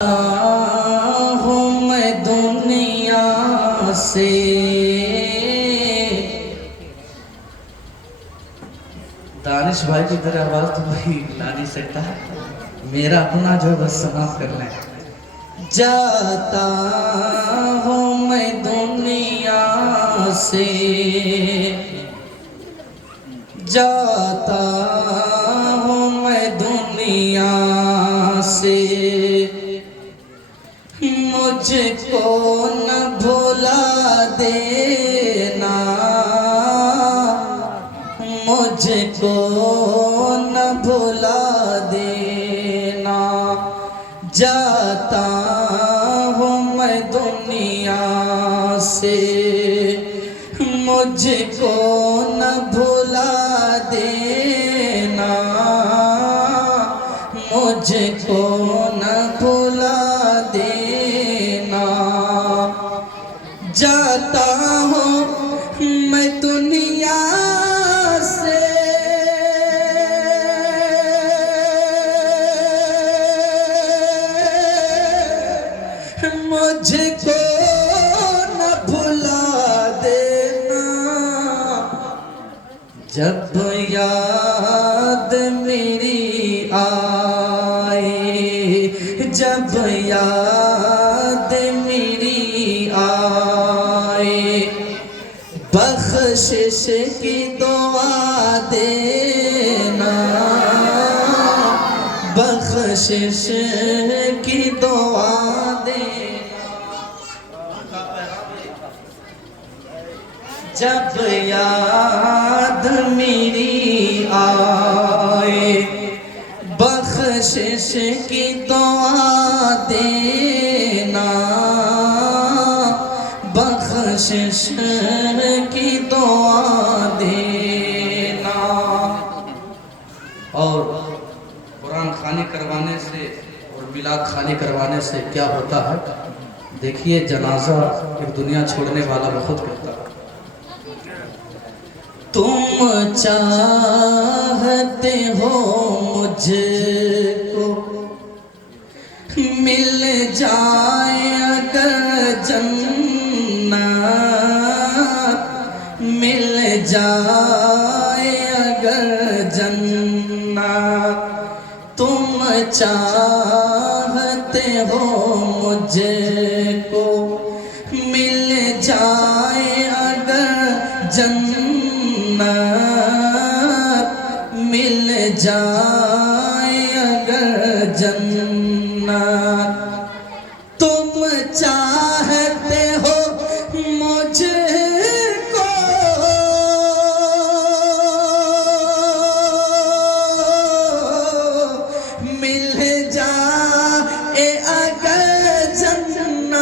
ہوں میں دنیا سے دانش بھائی کی طرح آواز تو بھائی لا نہیں سکتا ہے، میرا اپنا جو بس سماعت کر لیں۔ جاتا ہوں میں دنیا سے، جاتا ہوں میں دنیا سے، مجھ کو نہ بھلا دینا، مجھ کو نہ بھلا دینا، جاتا ہوں میں دنیا سے، مجھ کو نہ بھلا دینا، مجھ کو نہ بھلا دینا، جاتا ہوں میں دنیا سے، مجھ کو نہ بھلا دینا، جب یاد میری آئے، جب یاد میری آئے، بخشش کی دعا دینا، بخشش کی دعا دینا، جب یاد میری آئے، بخشش کی دعا دینا، بخشش کی دعا دینا۔ اور قرآن خوانی کروانے سے اور میلاد خوانی کروانے سے کیا ہوتا ہے، دیکھیے جنازہ ایک دنیا چھوڑنے والا وہ خود کہتا ہے، تم چاہتے ہو مجھ کو مل جائے اگر جنت، مل جائے اگر جنت، تم چاہتے ہو مجھ کو مل جائے اگر جنت، مل جائے اگر جنت، تم چاہتے ہو مجھ کو مل جائے اگر جنت،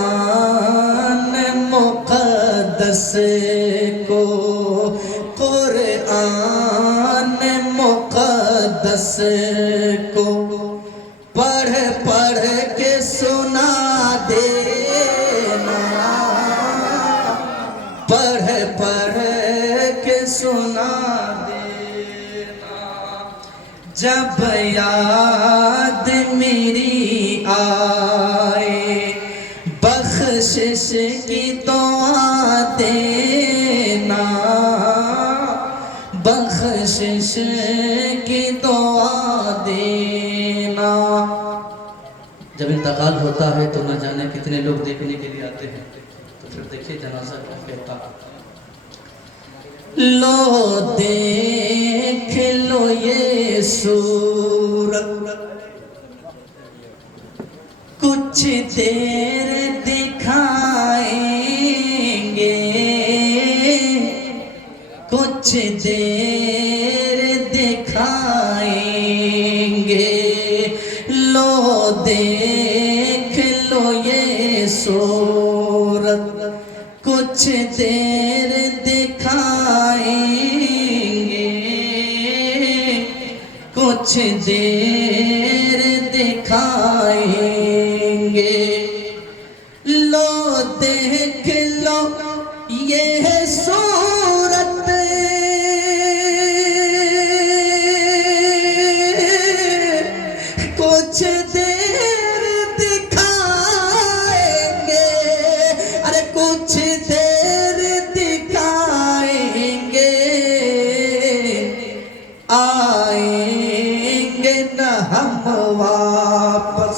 قرآن مقدس کو، قرآن مقدس کو پڑھ پڑھ کے سنا دینا، پڑھ پڑھ کے سنا دینا، جب یاد میری آئے، بخشش کی دعا دینا، بخشش کی دعا دینا۔ جب انتقال ہوتا ہے تو نہ جانے کتنے لوگ دیکھنے کے لیے آتے ہیں، تو پھر دیکھیے جنازہ کیا کہتا ہے، لو دیکھ لو یہ صورت، کچھ دیر دکھائیں گے، کچھ دیر دکھائیں گے، لو دیکھ لو یہ صورت، کچھ دیر دکھائیں گے، کچھ دیر دکھائیں گے، لو دیکھ لو یہ صورت، آئیں گے نہ ہم واپس،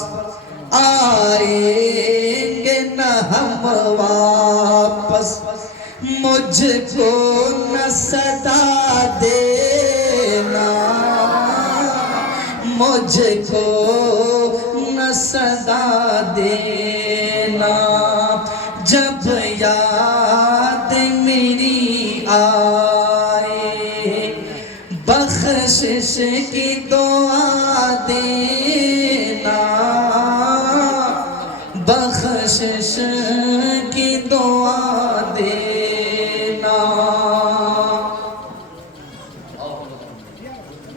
آئیں گے نہ ہم واپس، مجھ کو نہ صدا دینا، مجھ کو نہ صدا دینا، جب یاد میری آئے بخشش کی دعا دینا، بخشش کی دعا دینا۔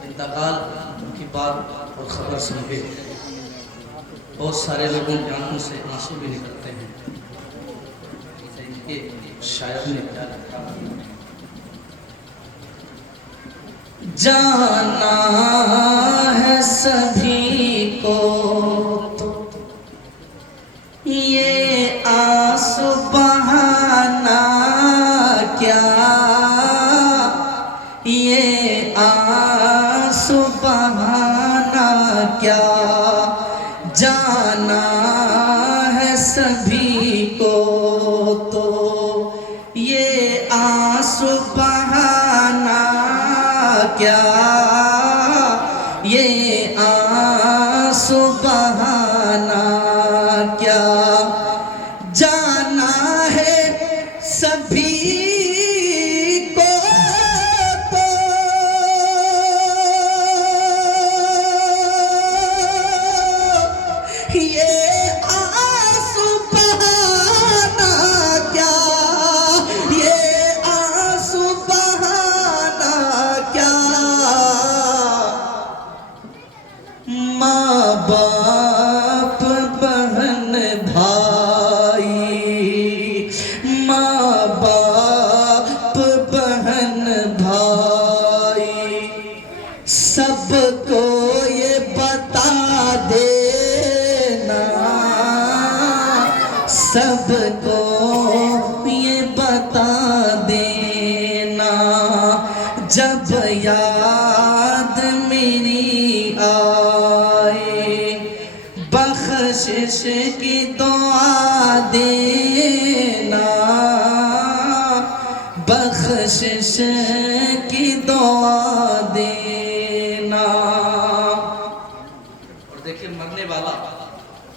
انتقال کی بات اور خبر سن کے بہت سارے لوگوں کی آنکھوں سے آنسو بھی نکلتے ہیں۔ یہ شاعر نے کیا لکھا؟ جانا ہے سبھی کو تو یہ آنسو بہانا کیا، یہ آنسو بہانا کیا، جانا ہے سبھی کو تو یہ آنسو بہانا کیا، یہ آنسو بہانا کیا، جانا ہے سبھی کو تو یہ آنسو بہانا کیا، یہ آنسو بہانا کیا، ماں باپ بہن بھائی، ماں باپ بہن بھائی، سب کو یہ بتا دینا، سب کو یہ بتا دینا، جب یاد میری آئے بخشش کی دعا دینا، بخشش کی دعا دینا۔ اور دیکھیں مرنے والا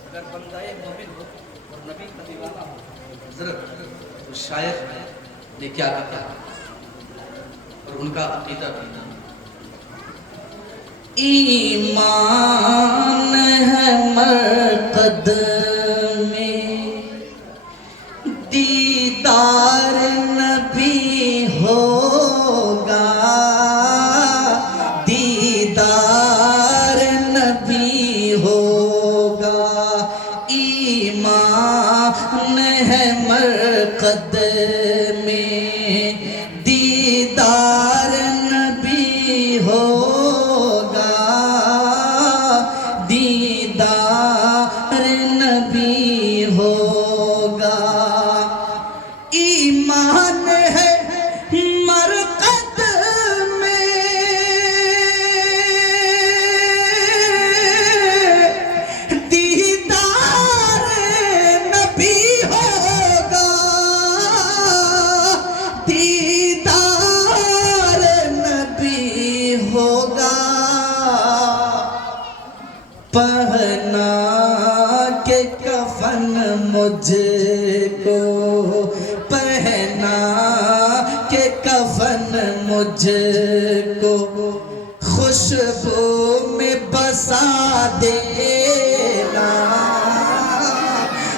اگر بندہ مومن ہو اور نبی کا دیوانہ ہو، حضرت تو شاعر نے کیا کہا اور ان کا عقیدہ بھی، ایمان ہے مرقد میں دیدار نبی ہوگا، دیدار نبی ہوگا، ایمان ہے مرقد میں دیدار نبی ہوگا، دیدار نبی ہوگا، ایمان ہے مرقد میں دیدار نبی ہوگا، دیدار نبی ہوگا، پہنا کے کفن مجھ کو، پہنا کے کفن مجھ کو، خوشبو میں بسا دینا،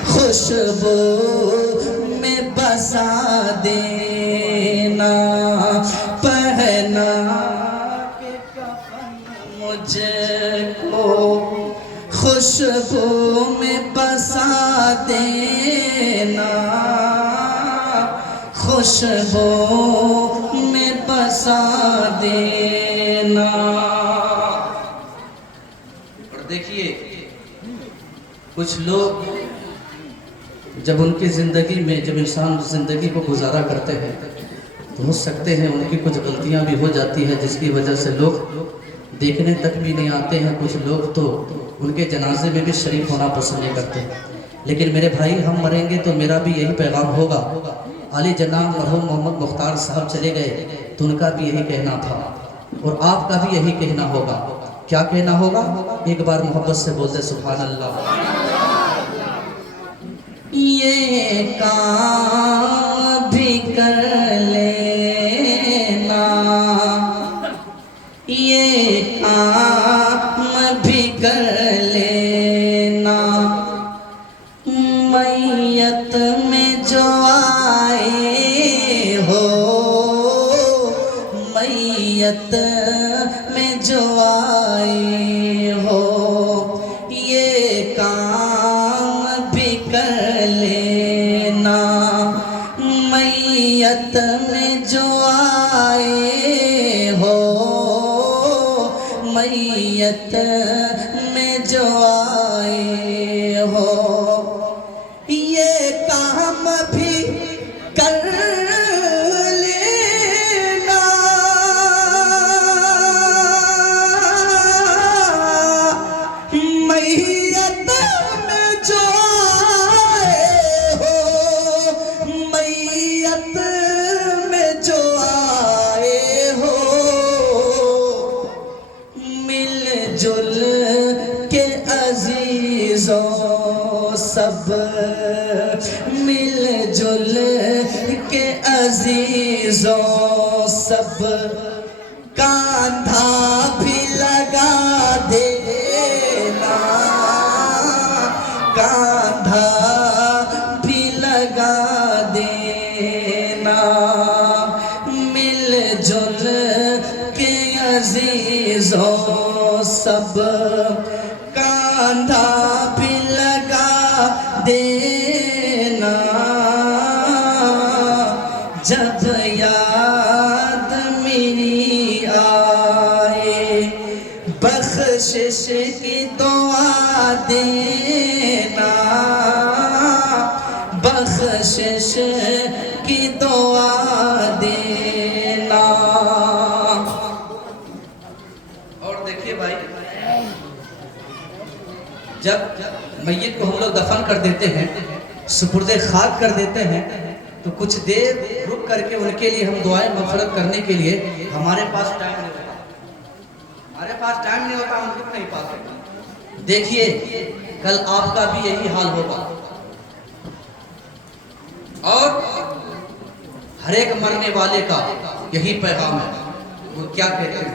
خوشبو میں بسا دینا، پہنا کے کفن مجھ کو، خوشبو میں بسا دینا، خوشبو میں بسا دینا۔ اور دیکھیے کچھ لوگ جب ان کی زندگی میں جب انسان زندگی کو گزارا کرتے ہیں تو ہو سکتے ہیں ان کی کچھ غلطیاں بھی ہو جاتی ہیں جس کی وجہ سے لوگ دیکھنے تک بھی نہیں آتے ہیں، کچھ لوگ تو ان کے جنازے میں بھی شریک ہونا پسند نہیں کرتے۔ لیکن میرے بھائی، ہم مریں گے تو میرا بھی یہی پیغام ہوگا۔ علی جناب مرحوم محمد مختار صاحب چلے گئے تو ان کا بھی یہی کہنا تھا، اور آپ کا بھی یہی کہنا ہوگا۔ کیا کہنا ہوگا؟ ایک بار محبت سے بولتے سبحان اللہ۔ یہ کام بھی کر لینا، یہ کام بھی کر لینا، میت میں جو آئے ہو، میت میں جو آئے ہو، یہ کام بھی کر لینا، میت میں جو آئے ہو، میت میں جو آئے ہو، یہ کام بھی کر لینا، میت میں جو آئے ہو، میت میں جو آئے ہو، مل جل کے عزیزوں سب، مل جل کے عزیزوں سب، کاندھا بھی لگا دینا، کاندھا بھی لگا دینا، مل جل کے عزیزوں سب، کاندھا بھی لگا دینا، جب یاد میری آئے بخشش کی دعا دینا، بخشش کی دعا دینا۔ اور دیکھیے بھائی، جب میت کو ہم لوگ دفن کر دیتے ہیں، سپرد خاک کر دیتے ہیں، تو کچھ دیر رک کر کے ان کے لیے ہم دعائیں مغفرت کرنے کے لیے ہمارے پاس ٹائم نہیں ہوتا، ہمارے پاس ٹائم نہیں ہوتا، ہم رک نہیں پاتے۔ دیکھیے کل آپ کا بھی یہی حال ہوگا، اور ہر ایک مرنے والے کا یہی پیغام ہے۔ وہ کیا کہتے ہیں؟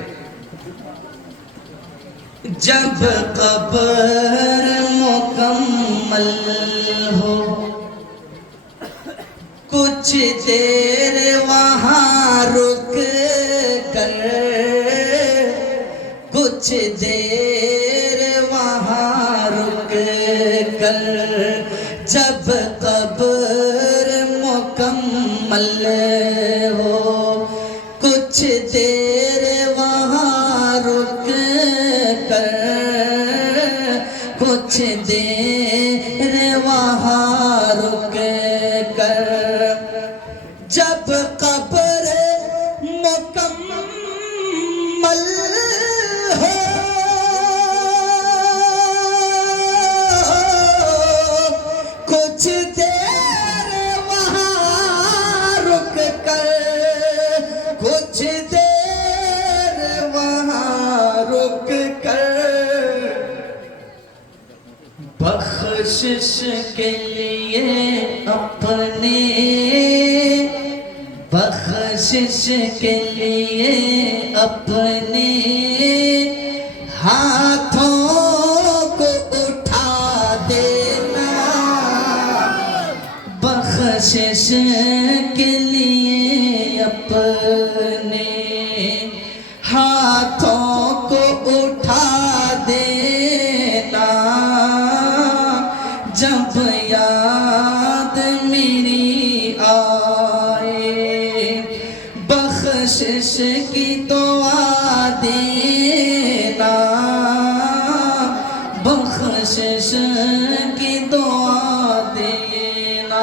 جب قبر مکمل ہو، کچھ دیر وہاں رک کر، کچھ دیر وہاں رک کر، جب قبر مکمل ہو، کچھ دیر وہاں رک کر، کچھ دیر وہاں رک کر، جب قبر مکمل ہو، کچھ دیر وہاں رک کر، کچھ دیر وہاں رک کر، بخشش کے لیے اپنے، بخشش کے لیے اپنے ہاتھوں کو اٹھا دینا، بخشش کے لیے اپنے ہاتھوں کو اٹھا دینا، جب یاد میری آئے بخشش کی دعا دینا، بخشش کی دعا دینا۔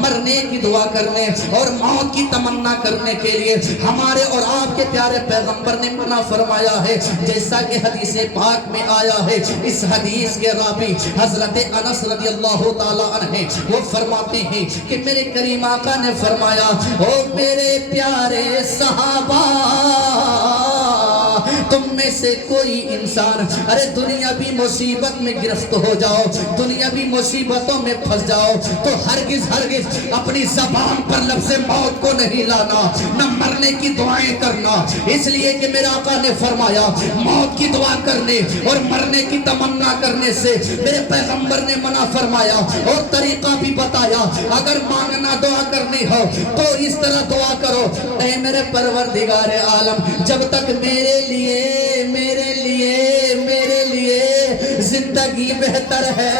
مرنے کی دعا کرنے اور موت کی تمنا کرنے کے لیے ہمارے اور آپ کے پیارے پیغمبر نے منع فرمایا ہے، جیسا کہ حدیث پاک میں آیا ہے۔ اس حدیث کے راوی حضرت انس رضی اللہ تعالیٰ عنہ وہ فرماتے ہیں کہ میرے کریم آقا نے فرمایا، او میرے پیارے صحابہ، تم میں سے کوئی انسان ارے دنیاوی مصیبت میں گرفت ہو جاؤ، دنیاوی مصیبتوں میں پھنس جاؤ تو ہرگز اپنی زبان پر لفظ موت کو نہیں لانا، نہ مرنے کی دعائیں کرنا، اس لیے کہ میرا آقا نے فرمایا موت کی دعا کرنے اور مرنے کی تمنا کرنے سے میرے پیغمبر نے منع فرمایا، اور طریقہ بھی بتایا، اگر مانگنا دعا کرنی ہو تو اس طرح دعا کرو، اے میرے پروردگار عالم، جب تک میرے لیے زندگی بہتر ہے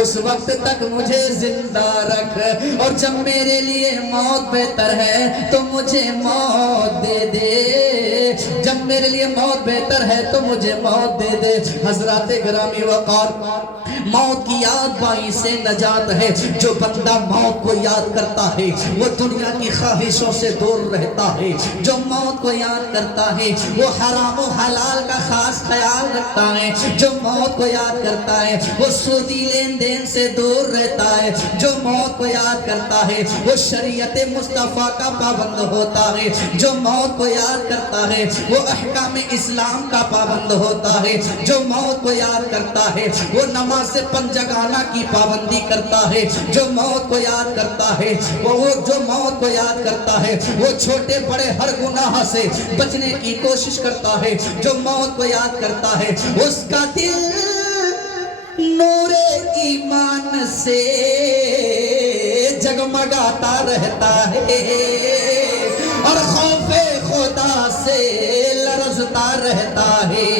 اس وقت تک مجھے زندہ رکھ، اور جب میرے لیے موت بہتر ہے تو مجھے موت دے دے، جب میرے لیے موت بہتر ہے تو مجھے موت دے دے۔ حضرات گرامی وقار، موت کی یاد باعث سے نجات ہے۔ جو بندہ موت کو یاد کرتا ہے وہ دنیا کی خواہشوں سے دور رہتا ہے، جو موت کو یاد کرتا ہے وہ حرام و حلال کا خاص خیال رکھتا ہے، جو موت کو یاد کرتا ہے وہ سودی لین دین سے دور رہتا ہے، جو موت کو یاد کرتا ہے وہ شریعت مصطفیٰ کا پابند ہوتا ہے، جو موت کو یاد کرتا ہے وہ احکام اسلام کا پابند ہوتا ہے، جو موت کو یاد کرتا ہے وہ نماز پنجگانہ کی پابندی کرتا ہے، جو موت کو یاد کرتا ہے جو موت کو یاد کرتا ہے وہ چھوٹے بڑے ہر گناہ سے بچنے کی کوشش کرتا ہے، جو موت کو یاد کرتا ہے اس کا دل نور ایمان سے جگمگاتا رہتا ہے اور خوف خدا سے لرزتا رہتا ہے۔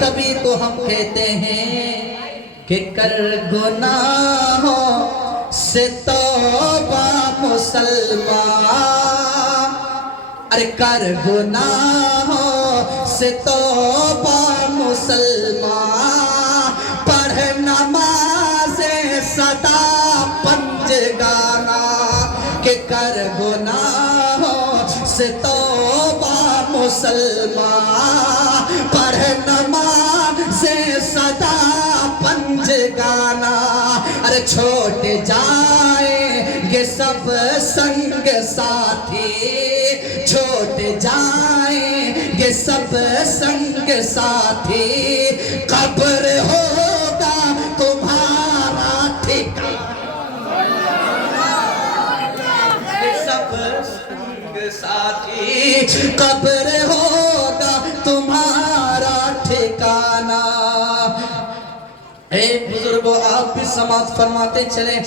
تبھی تو ہم کہتے ہیں کہ کر گناہوں سے توبہ مسلمان، ارے کر گناہوں سے توبہ مسلمان، پڑھ نماز سدا پنجگانہ، کہ کر گناہوں سے توبہ مسلمان، پڑھ نماز سدا پنجگانہ، ارے چھوٹ جائیں گے سب سنگ ساتھی، چھوٹ جائیں گے سب سنگ ساتھی، قبر ہوگا تمہارا ٹھکانہ، سب سنگ ساتھی، قبر ہوگا تمہارا ٹھکانہ۔ اے بزرگوں، آپ بھی سماعت فرماتے چلیں،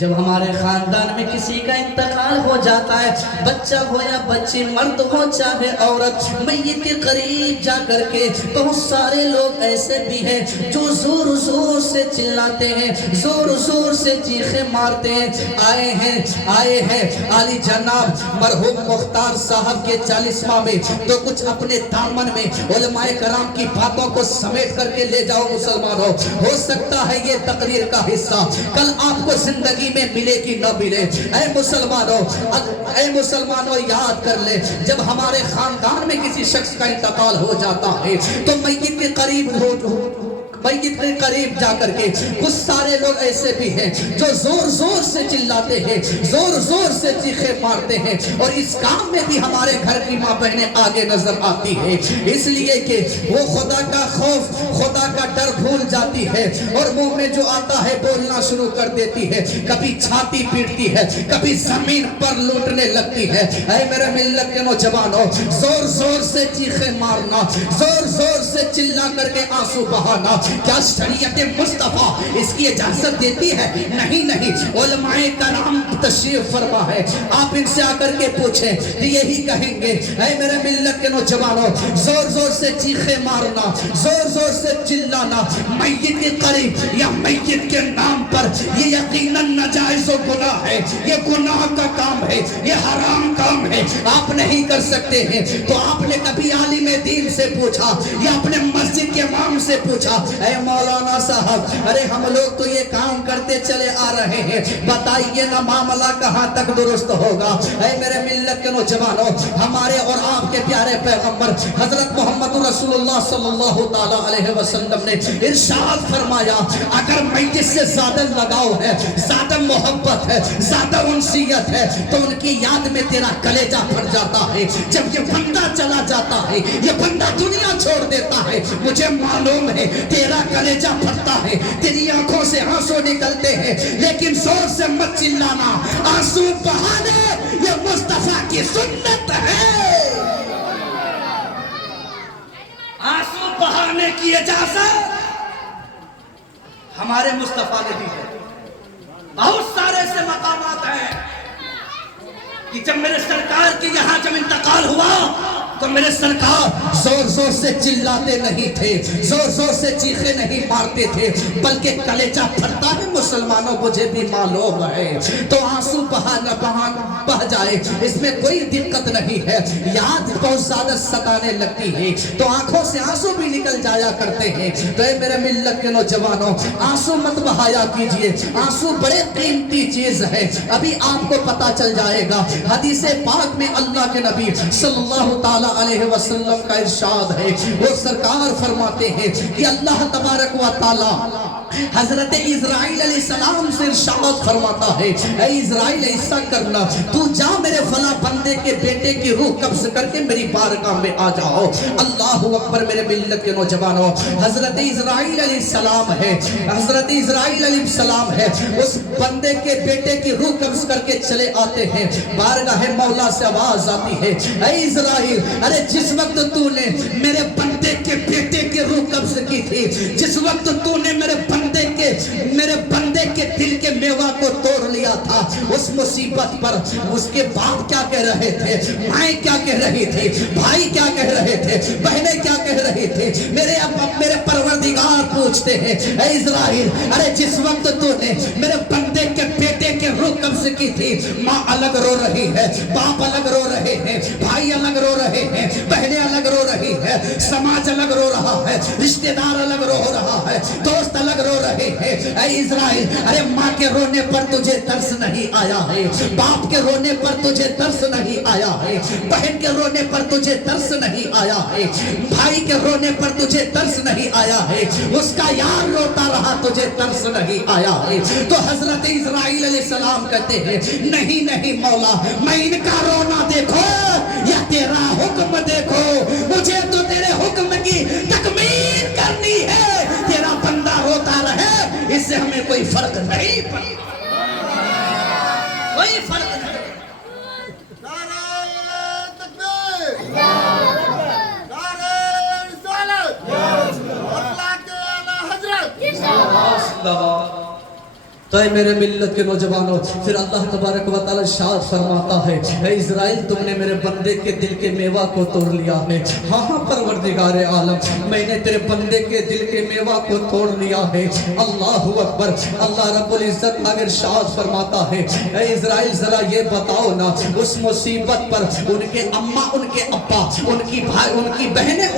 جب ہمارے خاندان میں کسی کا انتقال ہو جاتا ہے، بچہ ہو یا بچی، مرد ہو چاہے عورت، میت کے قریب جا کر کے بہت سارے لوگ ایسے بھی ہیں جو زور زور سے چلاتے ہیں، زور زور سے چیخیں مارتے ہیں۔ آئے ہیں عالی جناب مرحوم مختار صاحب کے 40واں میں، تو کچھ اپنے دامن میں علماء کرام کی باتوں کو سمیٹ کر کے لے جاؤ مسلمانوں، ہو سکتا ہے یہ تقریر کا حصہ کل آپ کو زندگی میں ملے کہ نہ ملے۔ اے مسلمانوں یاد کر لے، جب ہمارے خاندان میں کسی شخص کا انتقال ہو جاتا ہے تو میت کے قریب جا کر کے کچھ سارے لوگ ایسے بھی ہیں جو زور زور سے چلاتے ہیں، زور زور سے چیخیں مارتے ہیں، اور اس کام میں بھی ہمارے گھر کی ماں بہنیں آگے نظر آتی ہے، اس لیے کہ وہ خدا کا خوف، خدا کا ڈر بھول جاتی ہے اور منہ میں جو آتا ہے بولنا شروع کر دیتی ہے، کبھی چھاتی پیٹتی ہے، کبھی زمین پر لوٹنے لگتی ہے۔ اے میرے ملت کے نوجوانوں، زور زور سے چیخیں مارنا، زور زور سے چلا کر کے آنسو بہانا، کیا شریعت مصطفیٰ اس کی اجازت دیتی ہے؟ نہیں۔ علماء کرام تشریف فرما ہے، آپ ان سے آ کر کے پوچھیں، یہی کہیں گے۔ اے میرے ملت کے نوجوانوں، زور زور سے چیخیں مارنا، زور زور سے چلانا میت کے قریب یا میت کے نام پر، یہ یقیناً ناجائز و گناہ ہے، یہ گناہ کا کام ہے، یہ حرام کام ہے، آپ نہیں کر سکتے ہیں۔ تو آپ نے کبھی عالم دین سے پوچھا یا اپنے مسجد کے امام سے پوچھا اے مولانا صاحب ارے ہم لوگ تو یہ کام کرتے چلے آ رہے ہیں، بتائیے نا معاملہ کہاں تک درست ہوگا؟ اے میرے ملت کے نوجوانوں، ہمارے اور آپ کے پیارے پیغمبر حضرت محمد رسول اللہ صلی اللہ تعالی علیہ وسلم نے ارشاد فرمایا اگر میت سے زیادہ لگاؤ ہے، زیادہ محبت ہے، زیادہ انسیت ہے تو ان کی یاد میں تیرا کلیجہ پھٹ جاتا ہے۔ جب یہ بندہ چلا جاتا ہے، یہ بندہ دنیا چھوڑ دیتا ہے، مجھے معلوم ہے تیرا کلیجہ پھٹتا ہے، تیری آنکھوں سے آنسو نکلتے ہیں، لیکن زور سے مت چلانا، آنسو بہانے یہ مصطفیٰ کی سنت ہے۔ آنسو بہانے کی اجازت ہمارے مصطفیٰ نے دی ہے۔ بہت سارے ایسے مقامات ہیں کہ جب میرے سرکار کے یہاں جب انتقال ہوا تو میرے سرکار زور زور سے چلاتے نہیں تھے، زور زور سے چیخے نہیں مارتے تھے، بلکہ کلیجہ پھٹتا ہے مسلمانوں، مجھے بھی معلوم ہے۔ تو آنسو بہہ جائے اس میں کوئی دقت نہیں ہے، یاد بہت زیادہ ستانے لگتی ہے تو آنکھوں سے آنسو بھی نکل جایا کرتے ہیں۔ تو اے میرے ملت کے نوجوانوں، آنسو مت بہایا کیجئے، آنسو بڑے قیمتی چیز ہے۔ ابھی آپ کو پتا چل جائے گا، حدیث پاک میں اللہ کے نبی صلی اللہ تعالی علیہ وسلم کا ارشاد ہے، وہ سرکار فرماتے ہیں کہ اللہ تبارک و تعالی حضرت اسرائیل علیہ السلام سے ارشاد فرماتا ہے، اے اسرائیل ایسا کرنا، تو جا میرے فلاں بندے کے بیٹے کی روح قبض کر کے میری بارگاہ میں آ جاؤ۔ اللہ اکبر میرے ملت کے نوجوانوں، حضرت اسرائیل علیہ السلام ہے، حضرت اسرائیل علیہ السلام ہے، اس بندے کے بیٹے کی روح قبض کر کے چلے آتے ہیں، بارگاہ مولا سے آواز آتی ہے، اے اسرائیل ارے جس وقت تو نے میرے بندے کے بیٹے کی روح قبض کی تھی، جس وقت تو نے میرے بندے کے دل کے میوہ کو توڑ لیا تھا، اس مصیبت پر اس کے باپ کیا کہہ رہے تھے، مائیں کیا کہہ رہی تھی، بھائی کیا کہہ رہے تھے، بہنیں کیا کہہ رہے تھے، میرے پروردگار پوچھتے ہیں، اے اسرائیل ارے جس وقت تو نے میرے بندے کے بیٹے کے روح قبض کی تھی، ماں الگ رو رہی ہے، باپ الگ رو رہے ہیں، بھائی الگ رو رہے ہیں، بہنیں الگ رو رہی ہے، سماج الگ رو رہا ہے، رشتہ دار الگ رو رہا ہے، دوست الگ رو رہے ہیں، اے اسرائیل ارے ماں کے رونے پر تجھے ترس نہیں آیا ہے، باپ کے رونے پر تجھے ترس نہیں آیا ہے، بہن کے رونے پر تجھے ترس نہیں آیا ہے، بھائی کے رونے پر تجھے ترس نہیں آیا ہے، اس کا یار روتا رہا تجھے ترس نہیں آیا ہے۔ تو حضرت اسرائیل علیہ السلام کہتے ہیں نہیں مولا، میں ان کا رونا دیکھو یا تیرا حکم دیکھو، مجھے تو تیرے حکم کی تکمیل کرنی ہے، تیرا بندہ روتا رہے اس سے ہمیں کوئی فرق نہیں پڑتا، کوئی فرق نہیں۔ نعرہ تکبیر، نعرہ رسالت، اخلاق اعلی حضرت۔ تو اے میرے ملت کے نوجوانوں، پھر اللہ تبارک و تعالی ارشاد فرماتا ہے، اے اسرائیل تم نے میرے بندے کے دل کے میوہ کو توڑ لیا ہے۔ ہاں پروردگار عالم، میں نے تیرے بندے کے دل کے میوہ کو توڑ لیا ہے۔ اللہ اکبر، اللہ رب العزت آگے ارشاد فرماتا ہے، اے اسرائیل ذرا یہ بتاؤ نا، اس مصیبت پر ان کے اماں، ان کے ابا، ان کی بھائی، ان کی بہنیں،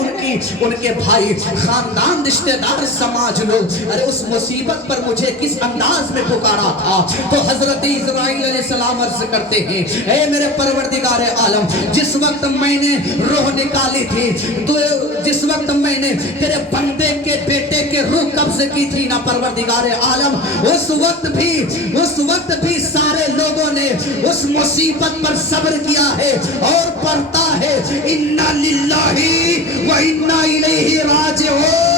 ان کے بھائی، خاندان، رشتہ دار، سماج لوگ ارے اس مصیبت پر مجھے کس انداز میں پکارا تھا۔ تو حضرت اسرائیل علیہ السلام عرض کرتے ہیں، اے میرے پروردگار عالم، جس وقت میں نے روح نکالی تھی، تو جس وقت میں نے تیرے بندے کے بیٹے کے روح قبض کی تھی نا پروردگار عالم، اس وقت بھی سارے لوگوں نے اس مصیبت پر صبر کیا ہے اور پڑھتا ہے اِنَّا لِلَّهِ وَإِنَّا إِلَيْهِ رَاجِعُونَ۔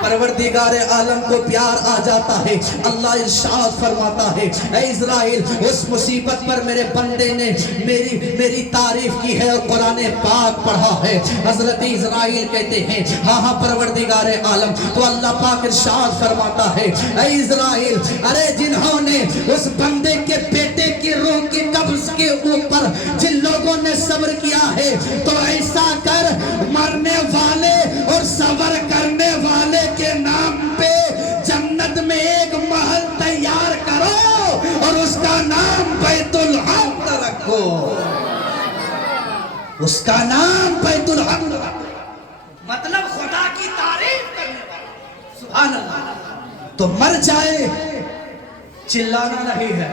پروردگار عالم کو پیار آ جاتا ہے، اللہ ارشاد فرماتا ہے، اے اسرائیل اس مصیبت پر میرے بندے نے میری تعریف کی ہے اور قرآن پاک پڑھا ہے۔ حضرت اسرائیل کہتے ہیں ہاں پروردگار عالم، تو اللہ پاک ارشاد فرماتا ہے، اے اسرائیل ارے جنہوں نے اس بندے کے بیٹے کی روح کی قبض کے اوپر جن لوگوں نے صبر کیا ہے، تو ایسا کر مرنے والے اور صبر کرنے والے کے نام پہ جنت میں ایک محل تیار کرو اور اس کا نام بیت الحمد رکھو، اس کا نام بیت الحمد رکھو۔ مطلب خدا کی تعریف تو مر جائے چلانا نہیں ہے،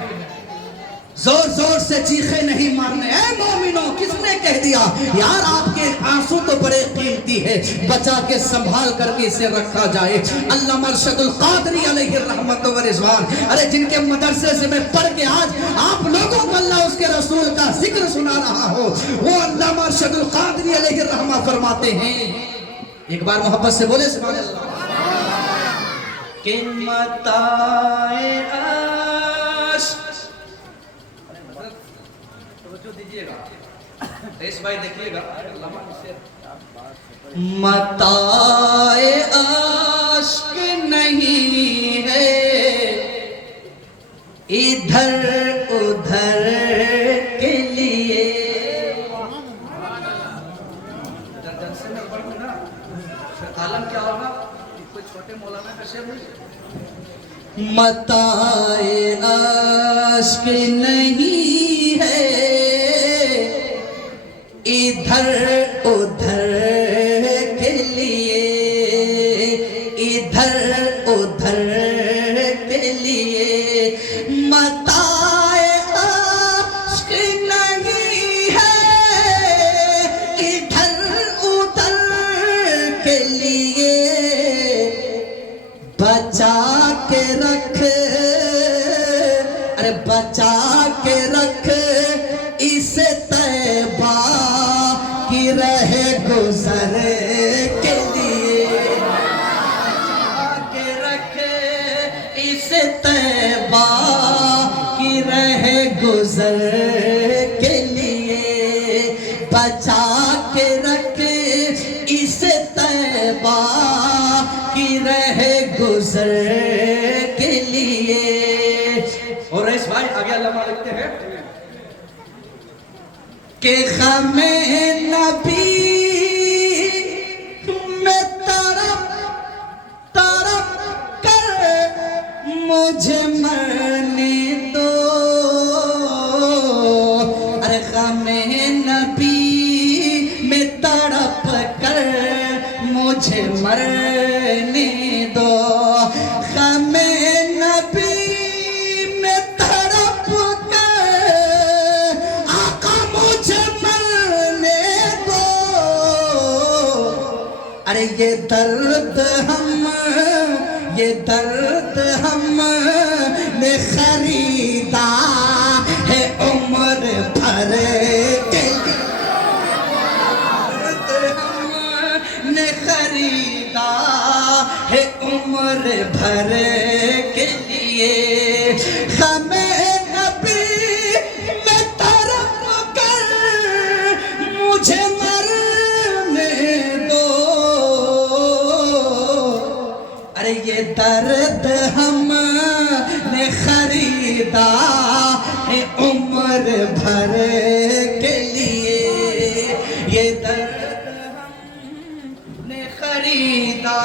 زور زور سے چیخے نہیں مارنے۔ اے مومنوں، کس نے کہہ دیا یار آپ کے آنسو تو بڑے قیمتی ہے، بچا کے سنبھال کر کے اسے رکھا جائے۔ علامہ ارشد القادری علیہ الرحمت و رضوان، ارے جن کے مدرسے سے میں پڑھ کے آج آپ لوگوں کو اللہ اس کے رسول کا ذکر سنا رہا ہو، وہ علامہ ارشد القادری علیہ الرحمہ فرماتے ہیں، ایک بار محبت سے بولے سبحان اللہ، کہ متاع عشق، توجہ دیجئے گا، ریس بھائی دیکھئے گا، متاع عشق نہیں ہے ادھر ادھر کے لیے۔ عالم کیا ہوگا؟ کوئی چھوٹے مولانا کا شعر نہیں؟ متاع عشق نہیں ہے ادھر ادھر کے لیے، ادھر ادھر کے لیے، متاع عشق نہیں ہے ادھر ادھر کے لیے، بچا کے رکھ، ارے بچا کے رکھ اسے طیبہ کی رہ گزر کے لیے، بچا کے رکھ اسے طیبہ کی رہ گزر کے لیے، بچا کے رکھ اسے طیبہ کی رہ گزر کے لیے۔ اور رئیس بھائی آگے علامہ لکھتے ہیں کہ غم نبی میں تڑپ تڑپ کر مجھے مرنے دو، ارے غم نبی میں تڑپ کر مجھے مرنے دو، غم نبی میں تڑپ کر آقا مجھے مرنے دو، ارے یہ درد ہم نے خریدا ہے عمر بھر کے لیے، درد ہم نے خریدا ہے عمر بھر کے لیے، غم نبی میں تڑپ کر مجھے مرنے دو، ارے یہ درد ہم نے خریدا ہے عمر بھر کے لیے، یہ درد ہم نے خریدا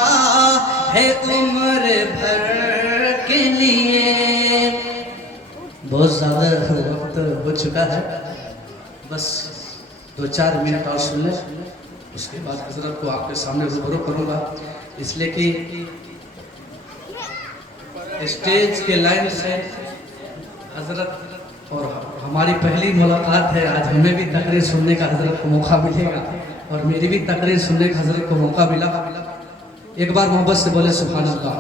ہے عمر بھر کے لیے۔ بہت زیادہ وقت ہو چکا ہے، بس 2-4 منٹ اور سن لیں، اس کے بعد حضرت کو آپ کے سامنے روبرو کروں گا، اس لیے کہ اسٹیج کے لائن سے حضرت اور ہماری پہلی ملاقات ہے، آج ہمیں بھی تقریر سننے کا حضرت کو موقع ملے گا اور میری بھی تقریر سننے کا حضرت کو موقع ملا۔ ایک بار محبت سے بولے سبحان اللہ،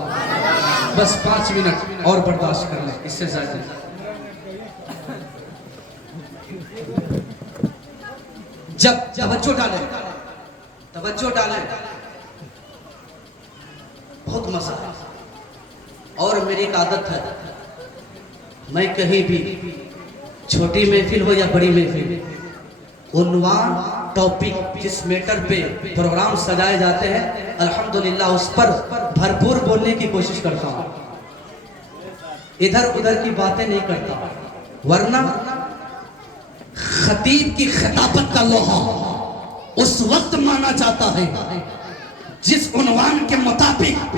بس 5 منٹ اور برداشت کر لیں، اس سے زیادہ جب توجہ ڈالیں بہت مزہ ہے، اور میری ایک عادت ہے، میں کہیں بھی چھوٹی محفل ہو یا بڑی محفل، عنوان ٹاپک جس میٹر پہ پروگرام سجائے جاتے ہیں الحمدللہ اس پر بھرپور بولنے کی کوشش کرتا ہوں، ادھر ادھر کی باتیں نہیں کرتا، ورنہ خطیب کی خطابت کا لوہا اس وقت مانا جاتا ہے جس عنوان کے مطابق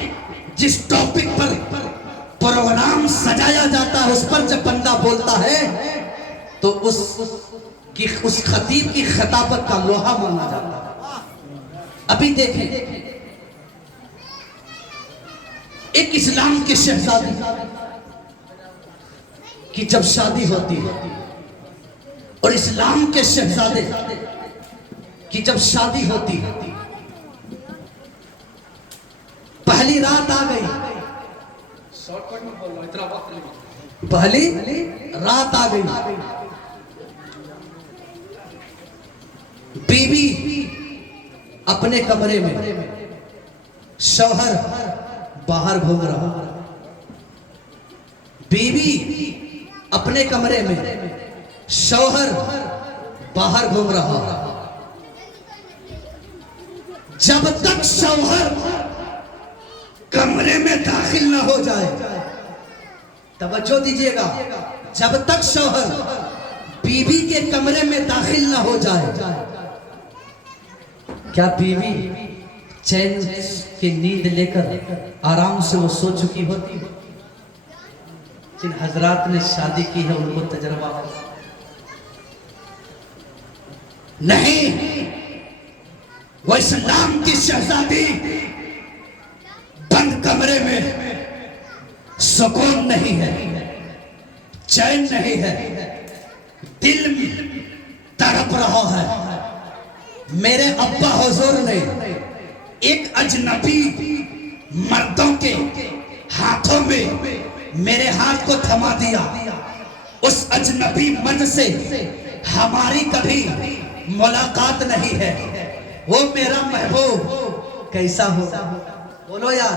جس ٹاپک پر پروگرام سجایا جاتا ہے اس پر جب بندہ بولتا ہے تو اس خطیب کی خطابت کا لوہا مانا جاتا ہے۔ ابھی دیکھیں ایک اسلام کے شہزادی کی جب شادی ہوتی ہے اور اسلام کے شہزادے کی جب شادی ہوتی ہے، پہلی رات آ گئی، پہلی رات آ گئی، بیوی اپنے کمرے میں، شوہر باہر گھوم رہا، بیوی اپنے کمرے میں، شوہر باہر گھوم رہا۔ جب تک شوہر کمرے میں داخل نہ ہو جائے، توجہ دیجئے گا، جب تک شوہر بیوی کے کمرے میں داخل نہ ہو جائے، کیا بیوی چین کی نیند لے کر آرام سے وہ سو چکی ہوتی؟ جن حضرات نے شادی کی ہے ان کو تجربہ ہو۔ نہیں، وہ اسلام کی شہزادی بند کمرے میں سکون نہیں ہے، چین نہیں ہے، دل تڑپ رہا ہے۔ میرے ابا حضور نے ایک اجنبی مردوں کے ہاتھوں میں میرے ہاتھ کو تھما دیا، اس اجنبی مرد سے ہماری کبھی ملاقات نہیں ہے، وہ میرا محبوب کیسا ہو؟ بولو یار،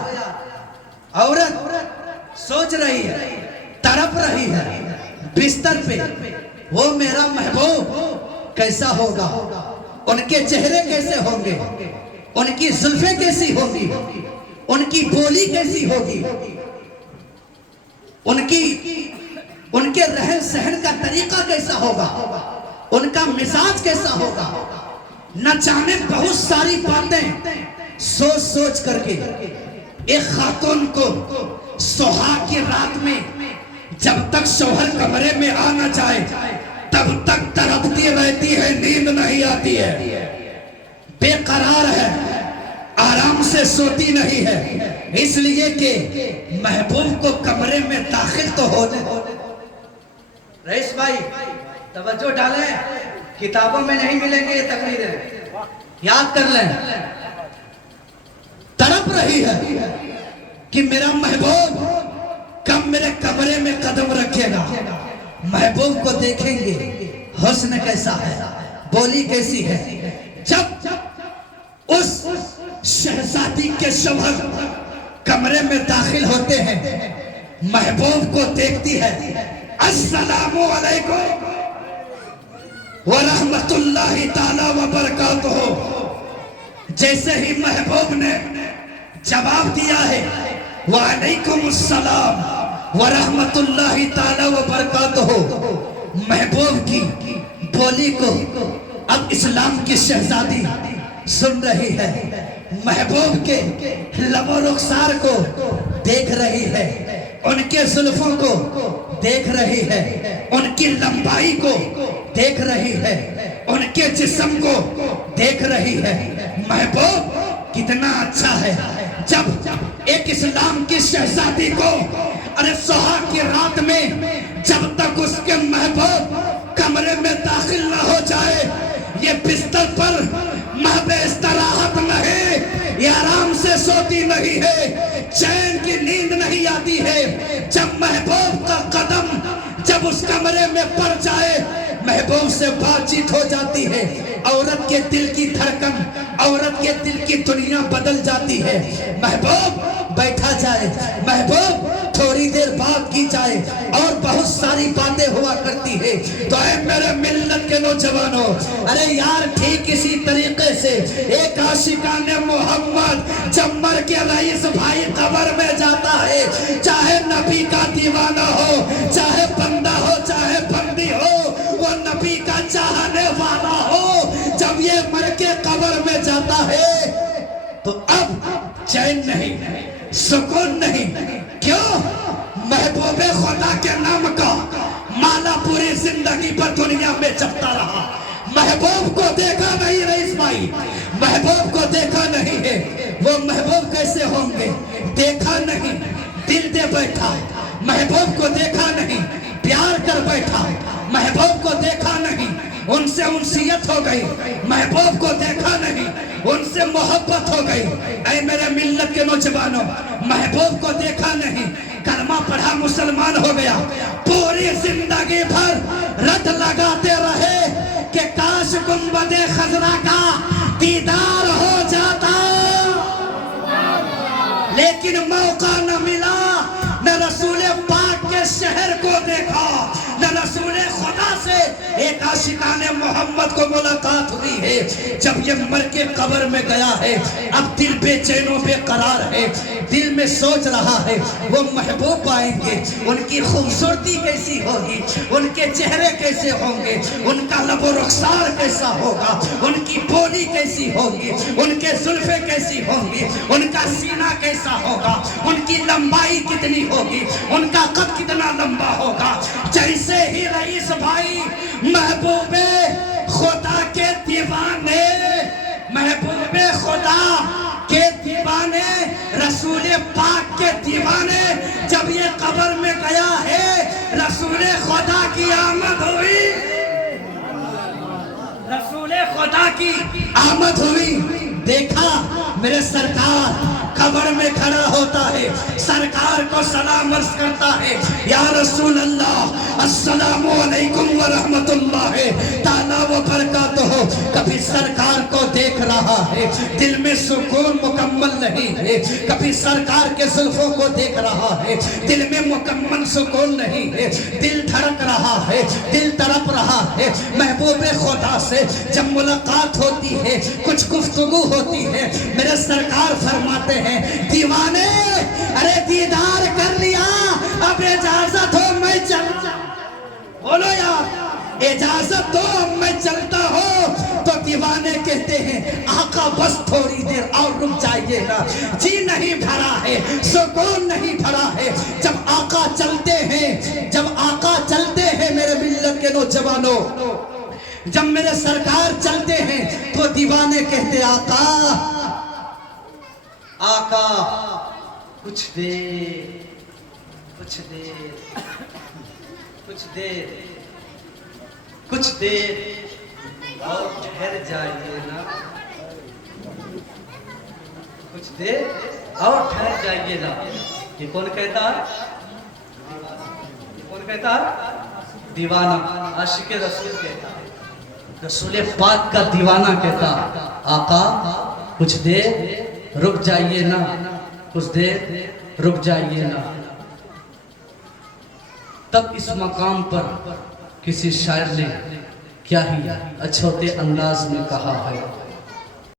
عورت سوچ رہی ہے، تڑپ رہی ہے بستر پہ، وہ میرا محبوب کیسا ہوگا؟ ان کے چہرے کیسے ہوں گے؟ ان کی زلفیں کیسی ہوگی؟ ان کی بولی کیسی ہوگی؟ ان کے رہن سہن کا طریقہ کیسا ہوگا؟ ان کا مزاج کیسا ہوگا؟ نہ جانے بہت ساری باتیں سوچ سوچ کر کے ایک خاتون کو سہاگ کی رات میں جب تک شوہر کمرے میں آ نہ جائے تب تک تڑپتی رہتی ہے، نیند نہیں آتی ہے، بے قرار ہے، آرام سے سوتی نہیں ہے، اس لیے کہ محبوب کو کمرے میں داخل تو ہونے۔ رئیس بھائی توجہ ڈالیں، کتابوں میں نہیں ملیں گے یہ تقریریں، یاد کر لیں۔ تڑپ رہی ہے کہ میرا محبوب کب میرے کمرے میں قدم رکھے گا، محبوب کو دیکھیں گے، حسن کیسا ہے، بولی کیسی ہے۔ جب اس شہزادی کے شوہر کمرے میں داخل ہوتے ہیں، محبوب کو دیکھتی ہے، السلام علیکم ورحمت اللہ تعالی وبرکاتہ۔ جیسے ہی محبوب نے جواب دیا ہے وعلیکم السلام ورحمت اللہ تعالی وبرکاتہ، محبوب کی بولی کو اب اسلام کی شہزادی سن رہی ہے، محبوب کے لب و رخسار کو دیکھ رہی ہے، ان کے زلفوں کو دیکھ رہی ہے، ان کی لمبائی کو دیکھ رہی ہے، ان کے جسم کو دیکھ رہی ہے، محبوب کتنا اچھا ہے۔ جب ایک اسلام کی شہزادی کو ارے سہاگ کی رات میں جب تک اس کے محبوب کمرے میں داخل نہ ہو جائے، یہ بستر پر محض استراحت نہیں، یہ آرام سے سوتی نہیں ہے، چین کی نیند نہیں آتی ہے۔ جب محبوب کا قدم جب اس کمرے میں پڑ جائے، محبوب سے بات چیت ہو جاتی ہے، عورت کے دل کی دھڑکن، عورت کے دل کی دنیا بدل جاتی ہے۔ محبوب بیٹھا جائے، محبوب تھوڑی دیر بات کی جائے، اور بہت ساری باتیں ہوا کرتی ہے۔ تو اے میرے ملت کے نوجوانوں، ارے یار ٹھیک اسی طریقے سے ایک عاشقان محمد جب مر کے رئیس بھائی قبر میں جاتا ہے، چاہے نبی کا دیوانہ ہو، چاہے بندہ ہو، چاہے بندی ہو، وہ نبی کا چاہنے والا ہو، جب یہ مر کے قبر میں جاتا ہے تو اب چین نہیں، سکون نہیں۔ کیوں؟ محبوب خدا کے نام کا مالا پوری زندگی پر دنیا میں جپتا رہا، محبوب کو دیکھا نہیں رئیس بھائی، محبوب کو دیکھا نہیں ہے۔ وہ محبوب کیسے ہوں گے؟ دیکھا نہیں، گئی. اے میرے ملت کے نوجوانوں، محبوب کو دیکھا نہیں، کلمہ پڑھا مسلمان ہو گیا، پوری زندگی بھر رٹ لگاتے رہے کہ کاش گنبد خضرا کا دیدار ہو جاتا، لیکن موقع نہ ملا. نہ رسول پاک کے شہر کو دیکھا، نہ رسول خدا سے ایک عاشقان محمد کو ملاقات ہوئی ہے. جب یہ مر کے قبر میں گیا ہے، اب دل بے چینوں بے قرار ہے. دل میں سوچ رہا ہے وہ محبوب آئیں گے، ان کی خوبصورتی کیسی ہوگی، ان کے چہرے کیسے ہوں گے، ان کا لب و رخسار کیسا ہوگا، ان کی بولی کیسی ہوگی، ان کے زلفیں کیسی ہوں گی، ان کا سینہ کیسا ہوگا، ان کی لمبائی کتنی ہوگی، ان کا قد کتنا لمبا ہوگا. جیسے ہی رئیس بھائی محبوب خدا کے دیوانے، محبوب خدا کے دیوانے، رسول پاک کے دیوانے، جب یہ قبر میں گیا ہے، رسول خدا کی آمد ہوئی، رسول خدا کی آمد ہوئی. دیکھا میرے سرکار قبر میں کھڑا ہوتا ہے، سرکار کو سلام عرض کرتا ہے، یا رسول اللہ السلام علیکم ورحمت اللہ تعالیٰ وبرکاتہ. کبھی سرکار کو دیکھ رہا ہے، دل میں سکون مکمل نہیں ہے. کبھی سرکار کے زلفوں کو دیکھ رہا ہے، دل میں مکمل سکون نہیں ہے. دل دھڑک رہا ہے، دل تڑپ رہا ہے. محبوب خدا سے جب ملاقات ہوتی ہے، کچھ گفتگو ہوتی ہے، میرے سرکار فرماتے ہیں دیوانے ارے دیدار کر لیا، اب اجازت ہو میں چلتا. بولو یار، اجازت دو میں چلتا ہوں. تو دیوانے کہتے ہیں آقا بس تھوڑی دیر اور رک جائیے نا، جی نہیں بھرا ہے، سکون نہیں بھرا ہے. جب آقا چلتے ہیں، جب آقا چلتے ہیں میرے ملت کے نوجوانوں، جب میرے سرکار چلتے ہیں تو دیوانے کہتے آقا آقا کچھ دیر کچھ دیر کچھ دیر کچھ دیر اور ٹھہر جائیے نا، کچھ دیر اور ٹھہر جائیے نا. یہ کون کہتا ہے؟ یہ کون کہتا ہے؟ دیوانہ، عاشق رسول کہتا ہے. رسول پاک کا دیوانہ کہتا آقا کچھ دیر رک جائیے نا، کچھ دیر رک جائیے نا. تب اس مقام پر کسی شاعر نے کیا ہی اچھوتے انداز میں کہا ہے،